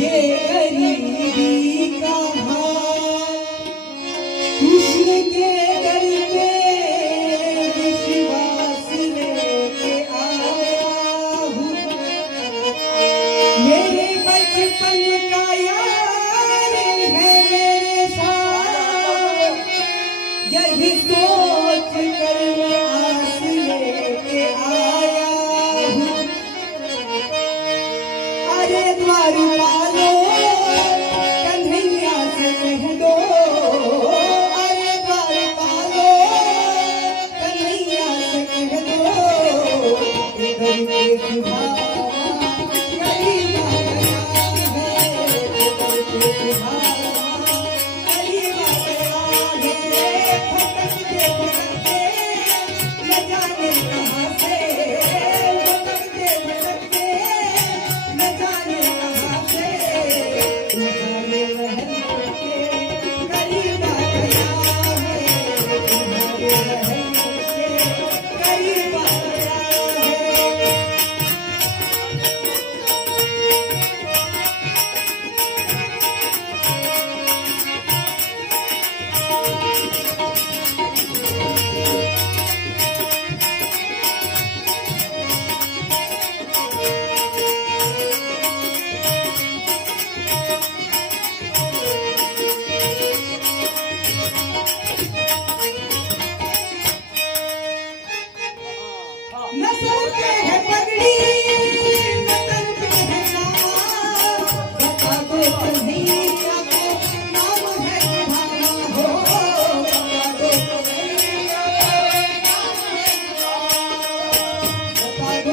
ये गरीबी का अरे द्वार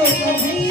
Thank you.